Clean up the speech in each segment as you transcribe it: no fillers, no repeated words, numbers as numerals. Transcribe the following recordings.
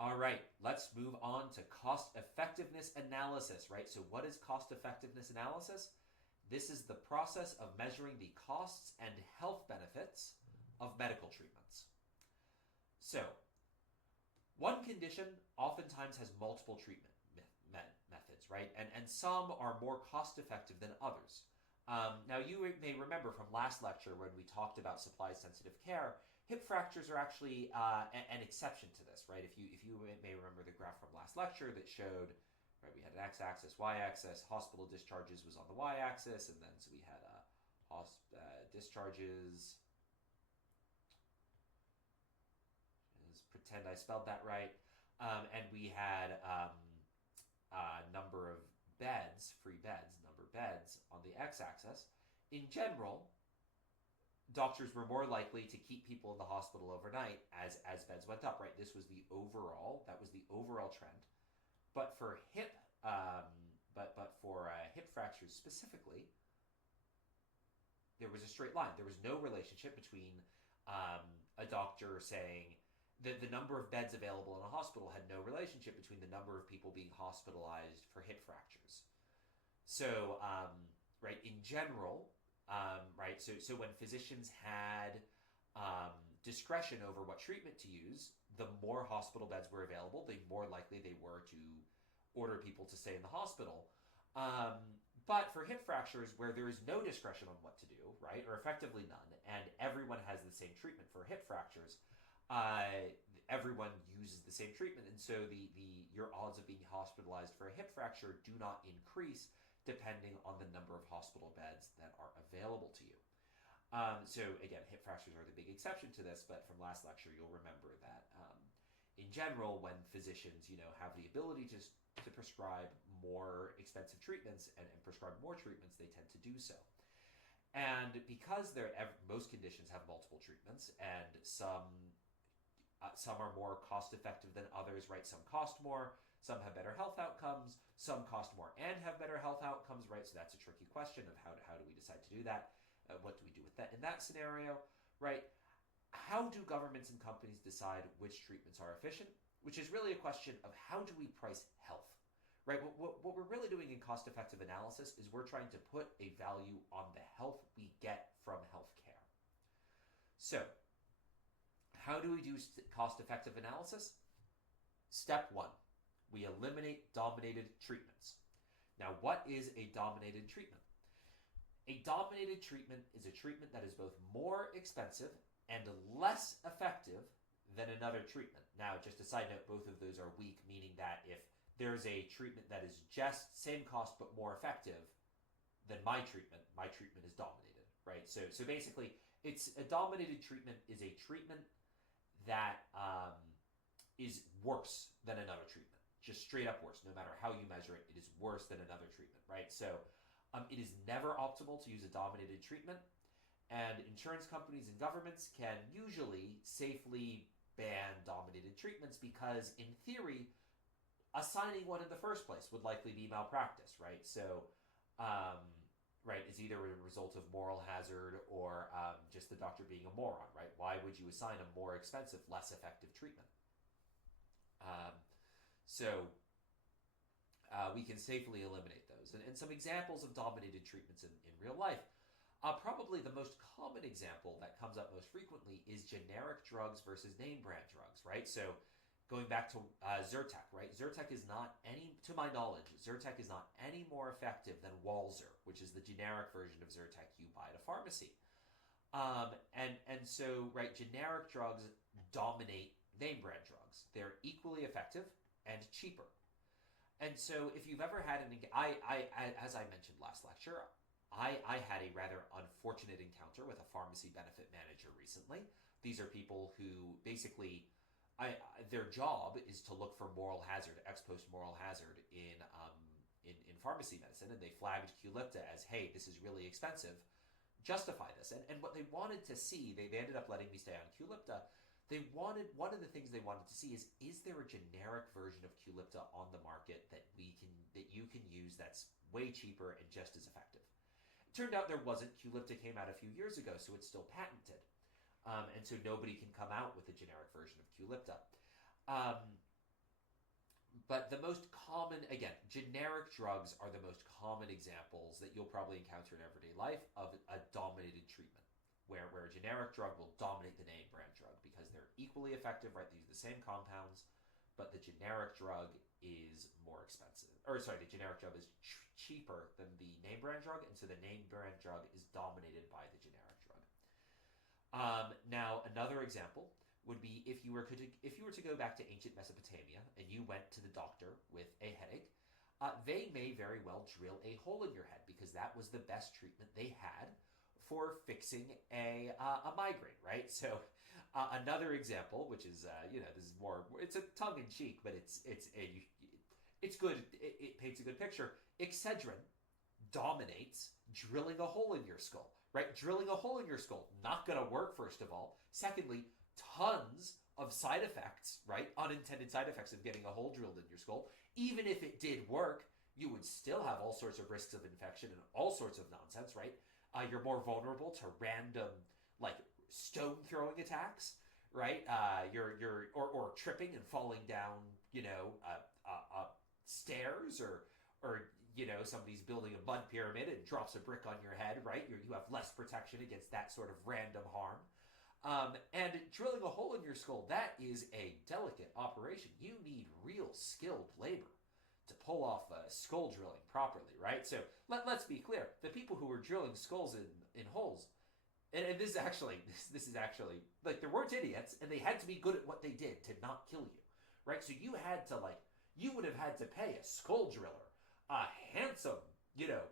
All right, let's move on to cost effectiveness analysis, right? So, what is cost effectiveness analysis? This is the process of measuring the costs and health benefits of medical treatments. So, one condition oftentimes has multiple treatment methods, right? And some are more cost effective than others. Now, you may remember from last lecture when we talked about supply sensitive care, hip fractures are actually an exception to this, right? If you may remember the graph from last lecture that showed, right, we had an x-axis, y-axis, hospital discharges was on the y-axis, and then so we had discharges. Let's pretend I spelled that right. And we had number of beds, free beds, number of beds on the x-axis. In general, doctors were more likely to keep people in the hospital overnight as beds went up, right? This was the overall, that was the overall trend. But for hip fractures specifically, there was a straight line. There was no relationship between a doctor saying that the number of beds available in a hospital had no relationship between the number of people being hospitalized for hip fractures. So, right, in general, right, so when physicians had discretion over what treatment to use, the more hospital beds were available, the more likely they were to order people to stay in the hospital. But for hip fractures, where there is no discretion on what to do, right, or effectively none, and everyone has the same treatment for hip fractures, everyone uses the same treatment, and so your odds of being hospitalized for a hip fracture do not increase depending on the number of hospital beds that are available to you. So again, hip fractures are the big exception to this, but from last lecture, you'll remember that in general, when physicians, have the ability to prescribe more expensive treatments and prescribe more treatments, they tend to do so. And because most conditions have multiple treatments, and some are more cost effective than others, right? Some cost more, some have better health outcomes, some cost more and have better health outcomes, right? So that's a tricky question of how do we decide to do that? What do we do with that in that scenario, right? How do governments and companies decide which treatments are efficient? Which is really a question of how do we price health, right? What we're really doing in cost effective analysis is we're trying to put a value on the health we get from healthcare. So, how do we do cost-effective analysis? Step one, we eliminate dominated treatments. Now, what is a dominated treatment? A dominated treatment is a treatment that is both more expensive and less effective than another treatment. Now, just a side note, both of those are weak, meaning that if there's a treatment that is just same cost but more effective than my treatment is dominated, right? So basically, it's a dominated treatment is a treatment that is worse than another treatment. Just straight up worse. No matter how you measure it, it is worse than another treatment, right? So it is never optimal to use a dominated treatment, and insurance companies and governments can usually safely ban dominated treatments because, in theory, assigning one in the first place would likely be malpractice, right? So, right, is either a result of moral hazard or just the doctor being a moron, right? Why would you assign a more expensive, less effective treatment? So we can safely eliminate those. And some examples of dominated treatments in real life. Probably the most common example that comes up most frequently is generic drugs versus name brand drugs, right? So going back to Zyrtec, right? Zyrtec is not to my knowledge, Zyrtec is not any more effective than Walzer, which is the generic version of Zyrtec you buy at a pharmacy. And so, right, generic drugs dominate name brand drugs. They're equally effective and cheaper. And so if you've ever had as I mentioned last lecture, I had a rather unfortunate encounter with a pharmacy benefit manager recently. These are people who basically, their job is to look for moral hazard, ex post moral hazard in pharmacy medicine, and they flagged QALYPTA as, hey, this is really expensive, justify this. And what they wanted to see, they ended up letting me stay on QALYPTA. One of the things they wanted to see is there a generic version of QALYPTA on the market that you can use that's way cheaper and just as effective? It turned out there wasn't. QALYPTA came out a few years ago, so it's still patented. And so nobody can come out with a generic version of QALYPTA. But the most common, again, generic drugs are the most common examples that you'll probably encounter in everyday life of a dominated treatment, where a generic drug will dominate the name brand drug because they're equally effective, right? They use the same compounds, but the generic drug is more expensive. Or sorry, the generic drug is cheaper than the name brand drug, and so the name brand drug is dominated by the generic drug. Now, another example would be if you were to go back to ancient Mesopotamia and you went to the doctor with a headache, they may very well drill a hole in your head because that was the best treatment they had for fixing a migraine, right? So another example, which is this is more, it's a tongue in cheek, but it's good. It paints a good picture. Excedrin dominates drilling a hole in your skull, right? Drilling a hole in your skull, not going to work, first of all. Secondly, tons of side effects, right? Unintended side effects of getting a hole drilled in your skull. Even if it did work, you would still have all sorts of risks of infection and all sorts of nonsense, right? You're more vulnerable to random, like, stone throwing attacks, right? Or tripping and falling down, stairs, or somebody's building a mud pyramid and drops a brick on your head, right? You have less protection against that sort of random harm. And drilling a hole in your skull, that is a delicate operation. You need real skilled labor to pull off skull drilling properly, right? So let's be clear. The people who were drilling skulls in holes, and this is actually, like, there weren't idiots, and they had to be good at what they did to not kill you, right? So you would have had to pay a skull driller a handsome,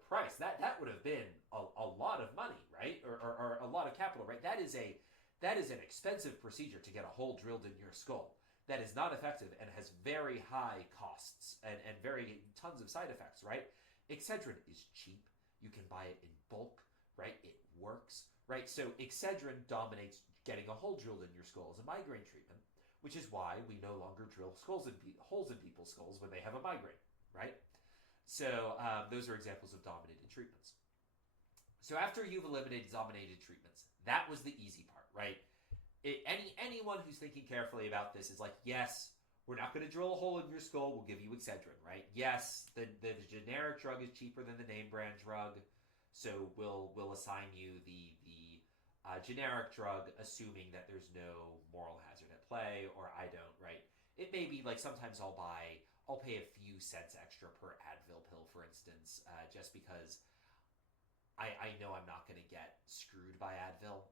price. That would have been a lot of money, right? Or a lot of capital, right? That is an expensive procedure to get a hole drilled in your skull. That is not effective and has very high costs and very tons of side effects, right? Excedrin is cheap. You can buy it in bulk, right? It works, right? So Excedrin dominates getting a hole drilled in your skull as a migraine treatment, which is why we no longer drill holes in people's skulls when they have a migraine, right? So those are examples of dominated treatments. So after you've eliminated dominated treatments, that was the easy part, right? Anyone who's thinking carefully about this is like, yes, we're not going to drill a hole in your skull. We'll give you Excedrin, right? Yes, the generic drug is cheaper than the name brand drug, so we'll assign you the generic drug, assuming that there's no moral hazard at play, or I don't, right? It may be like sometimes I'll pay a few cents extra per Advil pill, for instance, just because I know I'm not going to get screwed by Advil.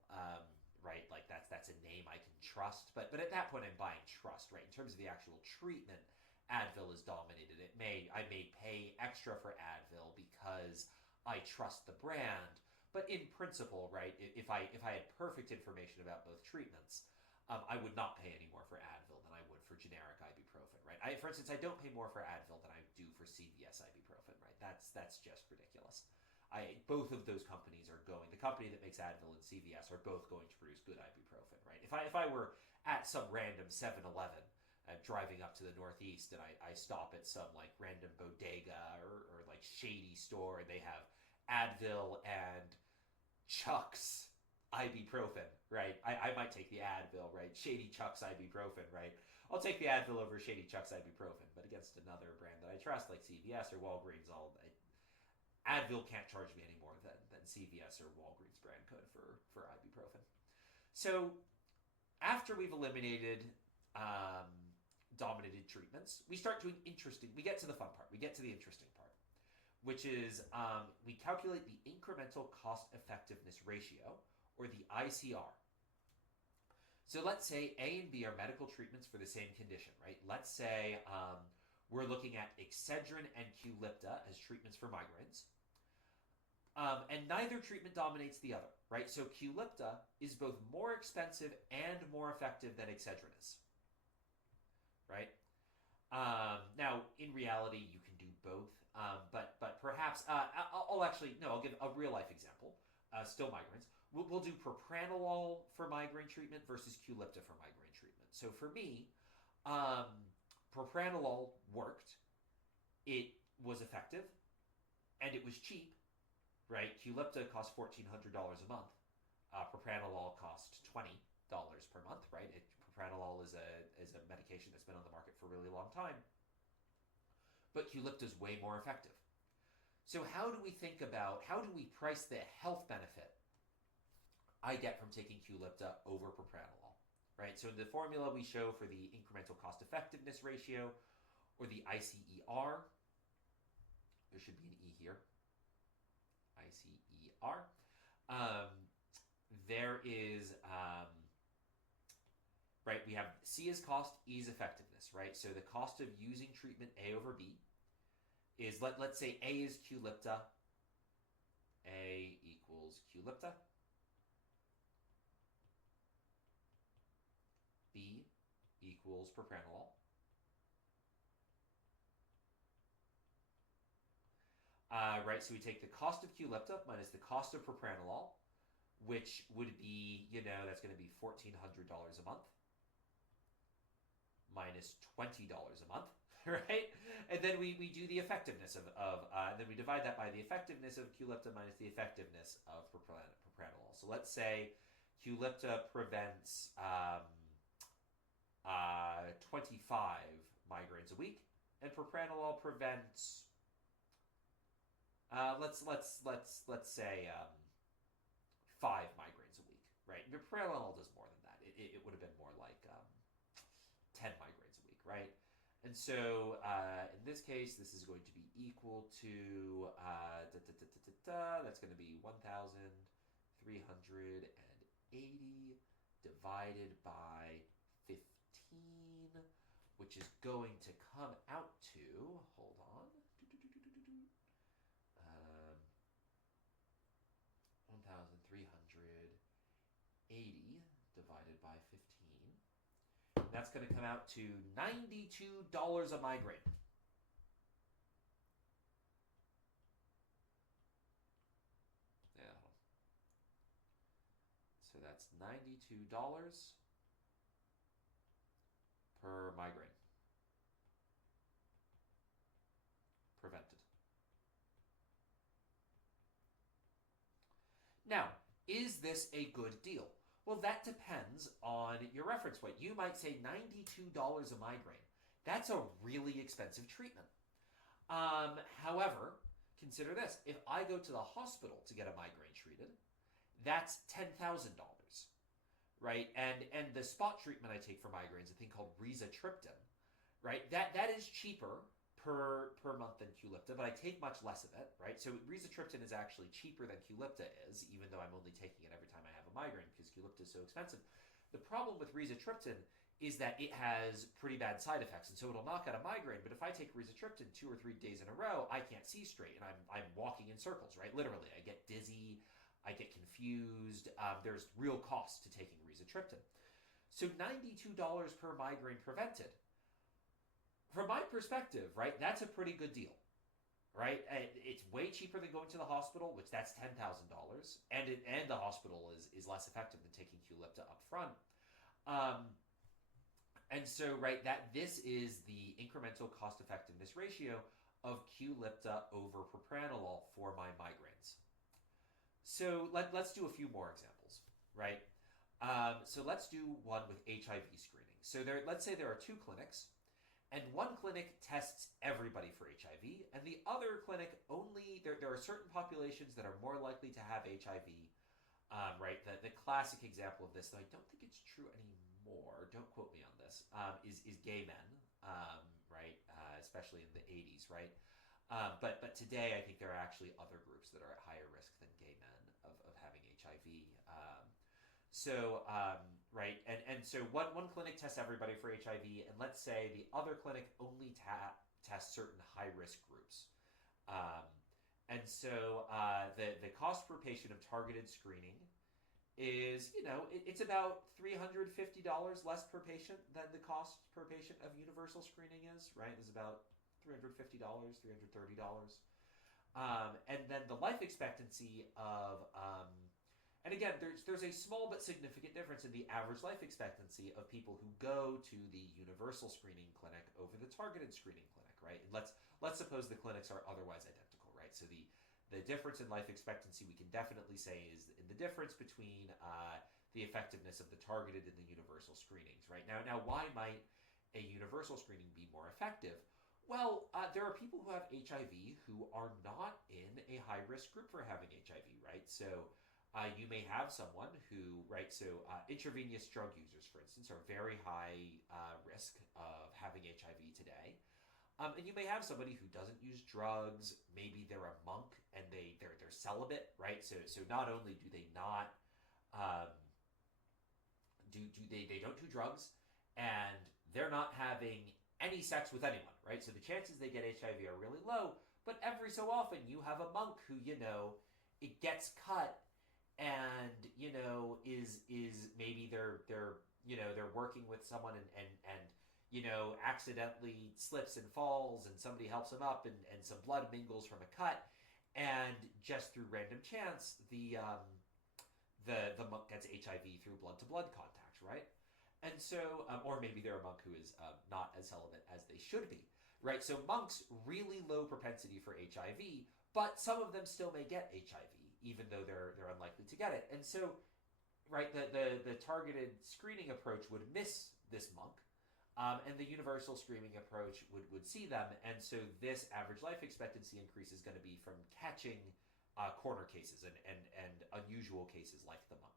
Right, like that's a name I can trust, but at that point I'm buying trust, right? In terms of the actual treatment, Advil is dominated. I may pay extra for Advil because I trust the brand, but in principle, right, if I had perfect information about both treatments, I would not pay any more for Advil than I would for generic ibuprofen, right? For instance, I don't pay more for Advil than I do for CVS ibuprofen, right? That's just ridiculous. Both of those companies are going. The company that makes Advil and CVS are both going to produce good ibuprofen, right? If I were at some random 7-Eleven driving up to the Northeast and I stop at some like random bodega or like shady store and they have Advil and Chuck's ibuprofen, right? I might take the Advil, right? Shady Chuck's ibuprofen, right? I'll take the Advil over Shady Chuck's ibuprofen, but against another brand that I trust, like CVS or Walgreens, Advil can't charge me any more than CVS or Walgreens brand could for ibuprofen. So after we've eliminated dominated treatments, we start doing we get to the fun part. We get to the interesting part, which is we calculate the incremental cost effectiveness ratio, or the ICR. So let's say A and B are medical treatments for the same condition, right? Let's say we're looking at Excedrin and QALY as treatments for migraines. And neither treatment dominates the other, right? So QALY is both more expensive and more effective than Excedrin is, right? Now, in reality, you can do both, but perhaps I'll give a real life example. Still migraines. We'll do propranolol for migraine treatment versus QALY for migraine treatment. So for me, propranolol worked. It was effective, and it was cheap. Right, QALY costs $1,400 a month. Propranolol costs $20 per month. Right, propranolol is a medication that's been on the market for a really long time. but QALYPTA is way more effective. So how do we price the health benefit I get from taking QALYPTA over propranolol, right? So in the formula we show for the incremental cost effectiveness ratio, or the ICER, there should be an E here, ICER, there is, right, we have C is cost, E is effectiveness, right? So the cost of using treatment A over B is, let's say A is QALYPTA, A equals QALYPTA, B equals propranolol. Right, so we take the cost of QALYPTA minus the cost of propranolol, which would be, that's going to be $1,400 a month, minus $20 a month, right? And then we do the effectiveness and then we divide that by the effectiveness of QALYPTA minus the effectiveness of propranolol. So let's say QALYPTA prevents 25 migraines a week, and propranolol prevents let's say 5 migraines a week, right? Propranolol does more than that. It would have been more like 10 migraines a week, right? And so in this case, this is going to be equal to that's going to be 1,380 divided by 15, which is going to come out to, hold on, 1,380 divided by 15. That's going to come out to $92 a migraine. Yeah. So that's $92 per migraine. Prevented. Now, is this a good deal? Well, that depends on your reference point. You might say $92 a migraine. That's a really expensive treatment. However, consider this. If I go to the hospital to get a migraine treated, that's $10,000, right? And the spot treatment I take for migraines, a thing called rizatriptan, right? That is cheaper per month than QALYPTA, but I take much less of it, right? So rizatriptan is actually cheaper than QALYPTA is, even though I'm only taking it every time I have a migraine because QALYPTA is so expensive. The problem with rizatriptan is that it has pretty bad side effects, and so it'll knock out a migraine, but if I take rizatriptan 2 or 3 days in a row, I can't see straight, and I'm walking in circles, right? Literally, I get dizzy, I get confused. There's real cost to taking rizatriptan. So $92 per migraine prevented. From my perspective, right, that's a pretty good deal, right? It's way cheaper than going to the hospital, which that's $10,000, and the hospital is less effective than taking QALYPTA up front. And so, right, this is the incremental cost effectiveness ratio of QALYPTA over propranolol for my migraines. So let's do a few more examples, right? So let's do one with HIV screening. So let's say there are 2 clinics, and one clinic tests everybody for HIV, and the other clinic only, there are certain populations that are more likely to have HIV, right? The classic example of this, though I don't think it's true anymore, don't quote me on this, is gay men, right? Especially in the 80s, right? But today I think there are actually other groups that are at higher risk than gay men of having HIV. Right, and so one clinic tests everybody for HIV, and let's say the other clinic only tests certain high-risk groups. And so the cost per patient of targeted screening is, it's about $350 less per patient than the cost per patient of universal screening is, right? It's about $350, $330. And then the life expectancy of... and again, there's a small but significant difference in the average life expectancy of people who go to the universal screening clinic over the targeted screening clinic, right? And let's suppose the clinics are otherwise identical, right? So the difference in life expectancy we can definitely say is in the difference between the effectiveness of the targeted and the universal screenings, right? Now why might a universal screening be more effective? Well, there are people who have HIV who are not in a high risk group for having HIV, right? So you may have someone who, right? So intravenous drug users, for instance, are very high risk of having HIV today. And you may have somebody who doesn't use drugs. Maybe they're a monk and they're celibate, right? So not only do they not um, they don't do drugs, and they're not having any sex with anyone, right? So the chances they get HIV are really low. But every so often, you have a monk who it gets cut, and is maybe they're working with someone and accidentally slips and falls, and somebody helps him up, and some blood mingles from a cut, and just through random chance, the monk gets HIV through blood to blood contact, right? And so, or maybe they're a monk who is not as celibate as they should be, right? So monks, really low propensity for HIV, but some of them still may get HIV, even though they're unlikely to get it. And so, right, the targeted screening approach would miss this monk, and the universal screening approach would see them. And so this average life expectancy increase is going to be from catching corner cases and unusual cases like the monk.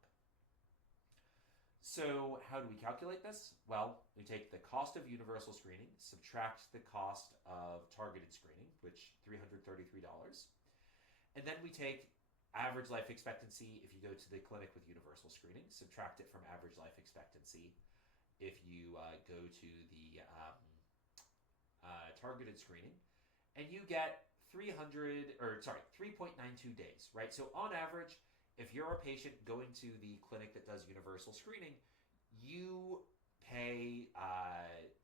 So how do we calculate this? Well, we take the cost of universal screening, subtract the cost of targeted screening, which $333, and then we take average life expectancy if you go to the clinic with universal screening, subtract it from average life expectancy if you go to the targeted screening, and you get 3.92 days, right? So on average, if you're a patient going to the clinic that does universal screening, you pay,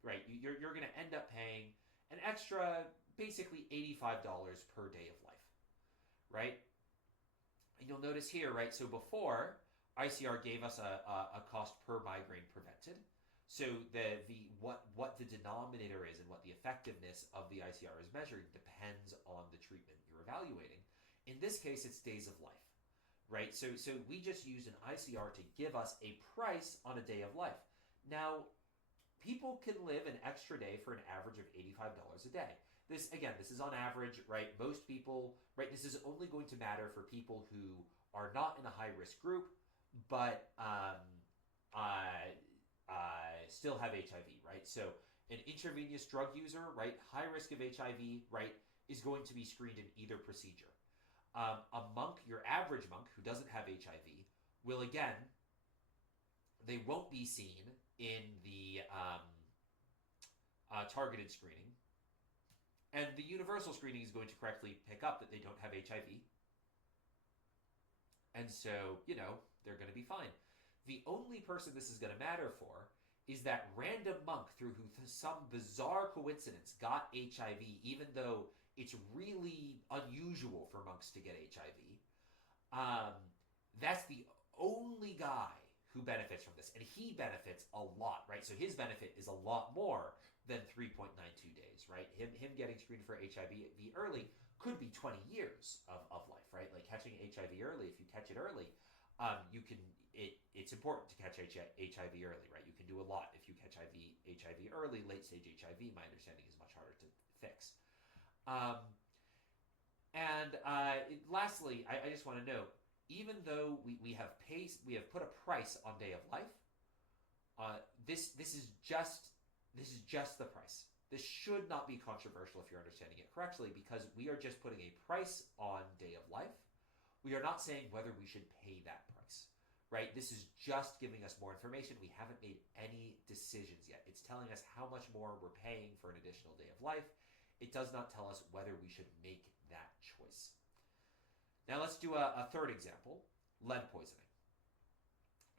right, you're going to end up paying an extra basically $85 per day of life, right? And you'll notice here, right, so before, ICER gave us a cost per migraine prevented. So what the denominator is and what the effectiveness of the ICER is measuring depends on the treatment you're evaluating. In this case, it's days of life, right? So we just used an ICER to give us a price on a day of life. Now, people can live an extra day for an average of $85 a day. This is on average, right? Most people, right? This is only going to matter for people who are not in a high risk group, but still have HIV, right? So an intravenous drug user, right, high risk of HIV, right, is going to be screened in either procedure. A monk, your average monk who doesn't have HIV, will again, they won't be seen in the targeted screening. And the universal screening is going to correctly pick up that they don't have HIV. And so, they're going to be fine. The only person this is going to matter for is that random monk through who some bizarre coincidence got HIV, even though it's really unusual for monks to get HIV. That's the only guy who benefits from this. And he benefits a lot, right? So his benefit is a lot more than 3.92 days, right? Him getting screened for HIV early could be 20 years of life, right? Like catching HIV early, if you catch it early, it's important to catch HIV early, right? You can do a lot if you catch HIV early. Late stage HIV, my understanding, is much harder to fix. Lastly, I just want to note, even though we have put a price on day of life, this is just the price. This should not be controversial if you're understanding it correctly, because we are just putting a price on day of life. We are not saying whether we should pay that price, right? This is just giving us more information. We haven't made any decisions yet. It's telling us how much more we're paying for an additional day of life. It does not tell us whether we should make that choice. Now let's do a third example, lead poisoning.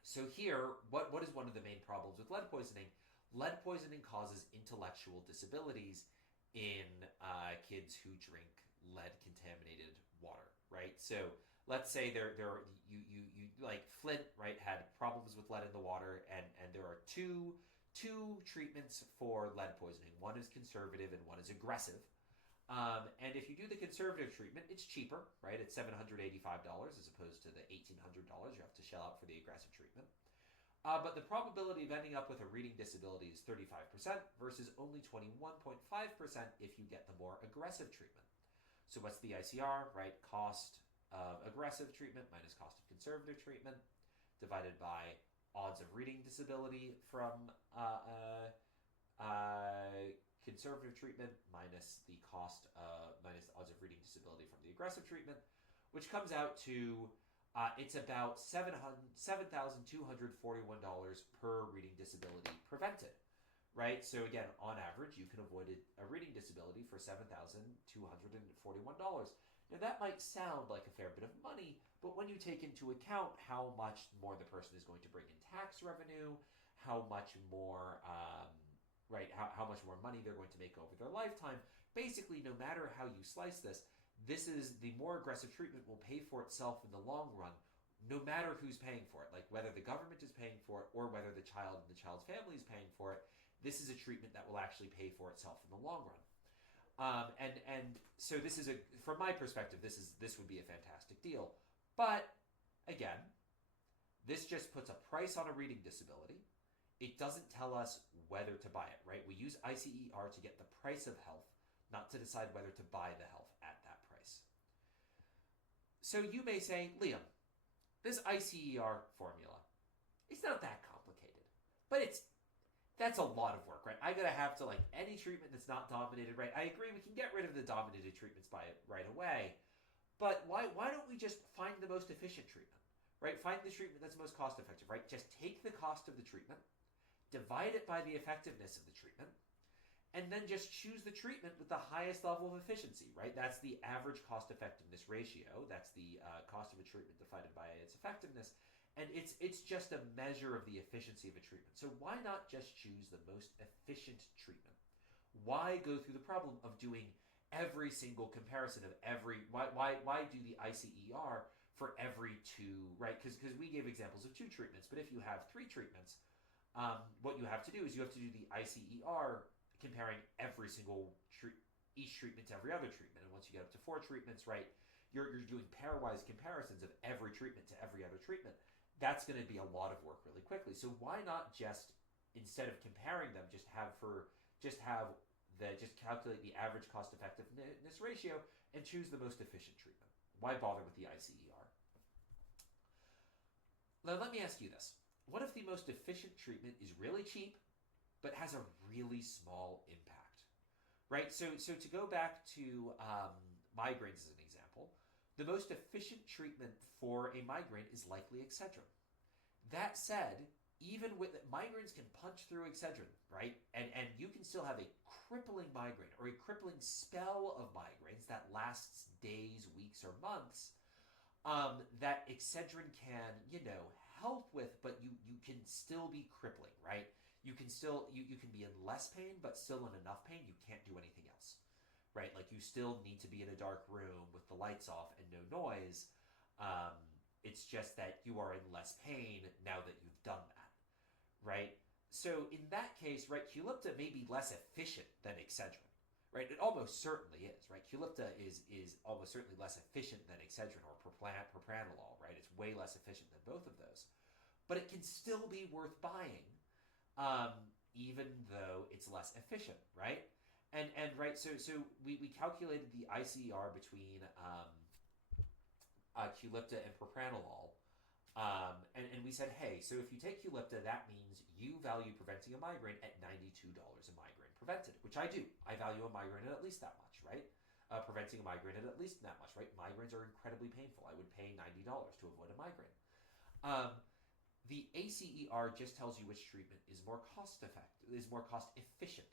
So here, what is one of the main problems with lead poisoning? Lead poisoning causes intellectual disabilities in kids who drink lead-contaminated water, right? So let's say you like Flint, right, had problems with lead in the water, and there are two treatments for lead poisoning. One is conservative and one is aggressive. And if you do the conservative treatment, it's cheaper, right? It's $785 as opposed to the $1,800 you have to shell out for the aggressive treatment. But the probability of ending up with a reading disability is 35% versus only 21.5% if you get the more aggressive treatment. So what's the ICR, right? Cost of aggressive treatment minus cost of conservative treatment divided by odds of reading disability from conservative treatment minus the cost minus the odds of reading disability from the aggressive treatment, which comes out to it's about $7,241 per reading disability prevented, right? So again, on average, you can avoid a reading disability for $7,241. Now that might sound like a fair bit of money, but when you take into account how much more the person is going to bring in tax revenue, how much more, how much more money they're going to make over their lifetime, basically, no matter how you slice this, this is the more aggressive treatment will pay for itself in the long run, no matter who's paying for it, like whether the government is paying for it or whether the child and the child's family is paying for it. This is a treatment that will actually pay for itself in the long run. And so this is from my perspective, this would be a fantastic deal. But again, this just puts a price on a reading disability. It doesn't tell us whether to buy it, right? We use ICER to get the price of health, not to decide whether to buy the health at that price. So you may say, Liam, this ICER formula, it's not that complicated, but that's a lot of work, right? I gotta have to, like, any treatment that's not dominated, right? I agree we can get rid of the dominated treatments by it right away, but why don't we just find the most efficient treatment, right? Find the treatment that's most cost effective, right? Just take the cost of the treatment, divide it by the effectiveness of the treatment, and then just choose the treatment with the highest level of efficiency, right? That's the average cost effectiveness ratio. That's the cost of a treatment divided by its effectiveness. And it's just a measure of the efficiency of a treatment. So why not just choose the most efficient treatment? Why go through the problem of doing every single comparison of why do the ICER for every two, right? Because we gave examples of 2 treatments, but if you have 3 treatments, what you have to do is you have to do the ICER comparing every single each treatment to every other treatment. And once you get up to 4 treatments, right, you're doing pairwise comparisons of every treatment to every other treatment. That's going to be a lot of work really quickly. So why not just, instead of comparing them, just calculate the average cost effectiveness ratio and choose the most efficient treatment? Why bother with the ICER? Now let me ask you this. What if the most efficient treatment is really cheap but has a really small impact, right? So to go back to migraines as an example, the most efficient treatment for a migraine is likely Excedrin. That said, even with migraines can punch through Excedrin, right? And you can still have a crippling migraine or a crippling spell of migraines that lasts days, weeks, or months, that Excedrin can, help with, but you can still be crippling, right? You can still, you can be in less pain, but still in enough pain, you can't do anything else, right? Like you still need to be in a dark room with the lights off and no noise. It's just that you are in less pain now that you've done that, right? So in that case, right, Qulipta may be less efficient than Excedrin, right? It almost certainly is, right? Qulipta is almost certainly less efficient than Excedrin or propranolol, right? It's way less efficient than both of those. But it can still be worth buying, even though it's less efficient, right? And right, so we calculated the ICER between Qulipta and propranolol, and we said, hey, so if you take Qulipta, that means you value preventing a migraine at $92 a migraine prevented, which I do. I value a migraine at least that much, right? Preventing a migraine at least that much, right? Migraines are incredibly painful. I would pay $90 to avoid a migraine. The ACER just tells you which treatment is more cost effective, is more cost efficient,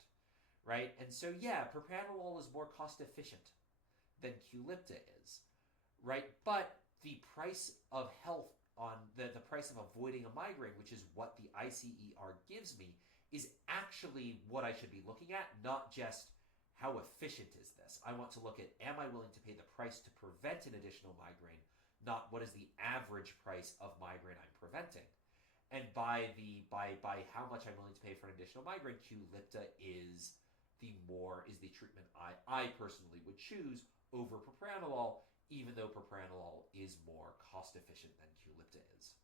right? And so, yeah, propranolol is more cost efficient than Qulipta is, right? But the price of health on the price of avoiding a migraine, which is what the ICER gives me, is actually what I should be looking at, not just how efficient is this. I want to look at, am I willing to pay the price to prevent an additional migraine, not what is the average price of migraine I'm preventing. And by how much I'm willing to pay for an additional migraine, Qulipta is the treatment I personally would choose over propranolol, even though propranolol is more cost efficient than Qulipta is.